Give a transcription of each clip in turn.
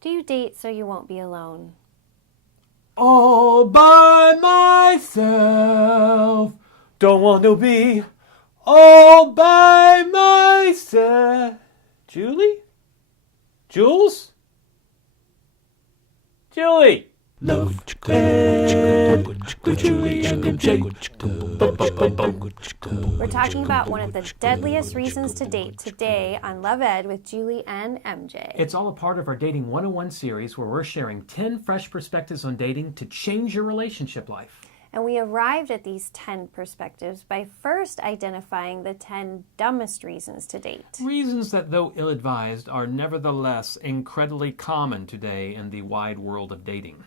Do you date so you won't be alone? All by myself. Don't want to be all by myself. Julie? Jules? Julie! Love Ed with Julie and MJ. We're talking about one of the deadliest reasons to date today on Love Ed with Julie and MJ. It's all a part of our Dating 101 series where we're sharing 10 fresh perspectives on dating to change your relationship life. And we arrived at these 10 perspectives by first identifying the 10 dumbest reasons to date. Reasons that, though ill-advised, are nevertheless incredibly common today in the wide world of dating.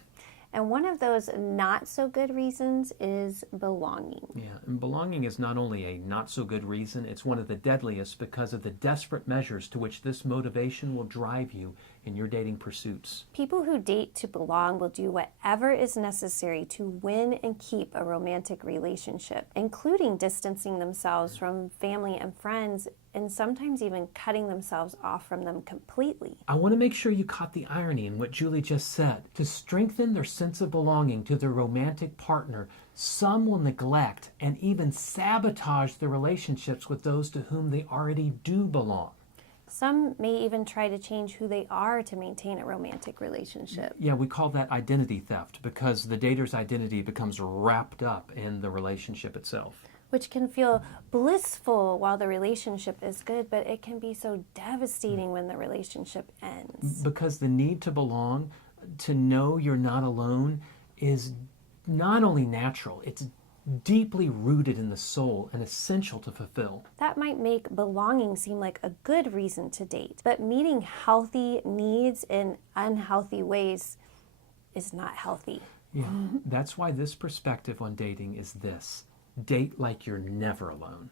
And one of those not so good reasons is belonging. Yeah, and belonging is not only a not so good reason, it's one of the deadliest because of the desperate measures to which this motivation will drive you in your dating pursuits. People who date to belong will do whatever is necessary to win and keep a romantic relationship, including distancing themselves from family and friends and sometimes even cutting themselves off from them completely. I want to make sure you caught the irony in what Julie just said. To strengthen their sense of belonging to their romantic partner, some will neglect and even sabotage their relationships with those to whom they already do belong. Some may even try to change who they are to maintain a romantic relationship. Yeah, we call that identity theft because the dater's identity becomes wrapped up in the relationship itself. Which can feel blissful while the relationship is good, but it can be so devastating when the relationship ends. Because the need to belong, to know you're not alone, is not only natural, it's deeply rooted in the soul and essential to fulfill. That might make belonging seem like a good reason to date, but meeting healthy needs in unhealthy ways is not healthy. Yeah, that's why this perspective on dating is this. Date like you're never alone.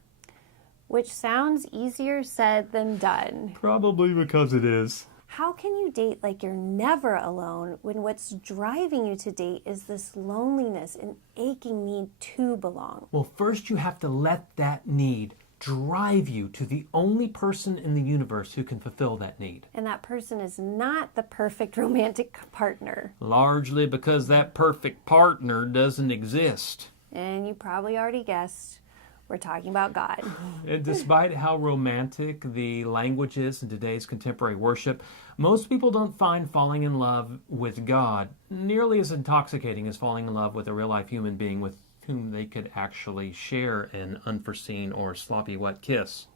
Which sounds easier said than done. Probably because it is. How can you date like you're never alone when what's driving you to date is this loneliness and aching need to belong? Well, first you have to let that need drive you to the only person in the universe who can fulfill that need. And that person is not the perfect romantic partner. Largely because that perfect partner doesn't exist. And you probably already guessed, we're talking about God. And despite how romantic the language is in today's contemporary worship, most people don't find falling in love with God nearly as intoxicating as falling in love with a real-life human being with whom they could actually share an unforeseen or sloppy wet kiss.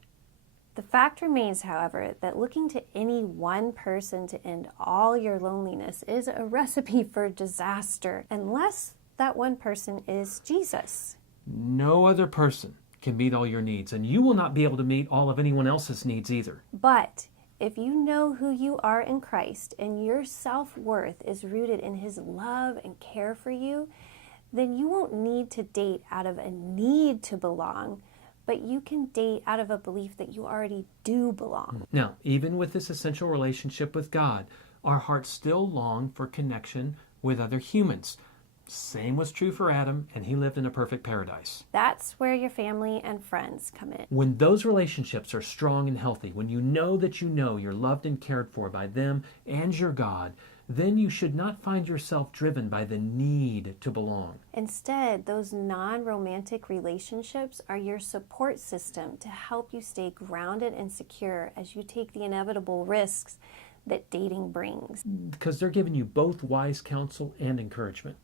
The fact remains, however, that looking to any one person to end all your loneliness is a recipe for disaster, unless that one person is Jesus. No other person can meet all your needs, and you will not be able to meet all of anyone else's needs either. But if you know who you are in Christ and your self-worth is rooted in His love and care for you, then you won't need to date out of a need to belong, but you can date out of a belief that you already do belong. Now, even with this essential relationship with God, our hearts still long for connection with other humans. Same was true for Adam, and he lived in a perfect paradise. That's where your family and friends come in. When those relationships are strong and healthy, when you know you're loved and cared for by them and your God, then you should not find yourself driven by the need to belong. Instead, those non-romantic relationships are your support system to help you stay grounded and secure as you take the inevitable risks that dating brings. Because they're giving you both wise counsel and encouragement.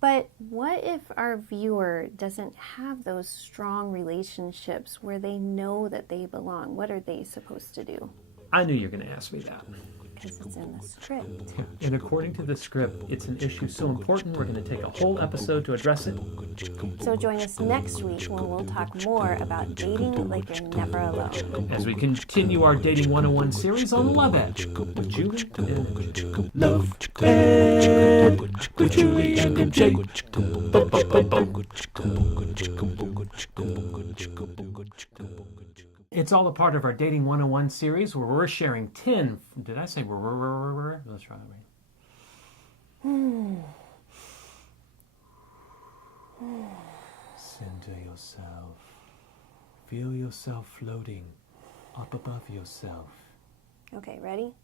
But what if our viewer doesn't have those strong relationships where they know that they belong? What are they supposed to do? I knew you were going to ask me that. Because it's in the script. And according to the script, it's an issue so important we're going to take a whole episode to address it. So join us next week when we'll talk more about dating like you're never alone. As we continue our Dating 101 series on Love Ed with Julie and MJ. Love Ed with Julie and MJ. It's all a part of our Dating 101 series where we're sharing 10... Did I say... Let's try that right. Center yourself. Feel yourself floating up above yourself. Okay, ready?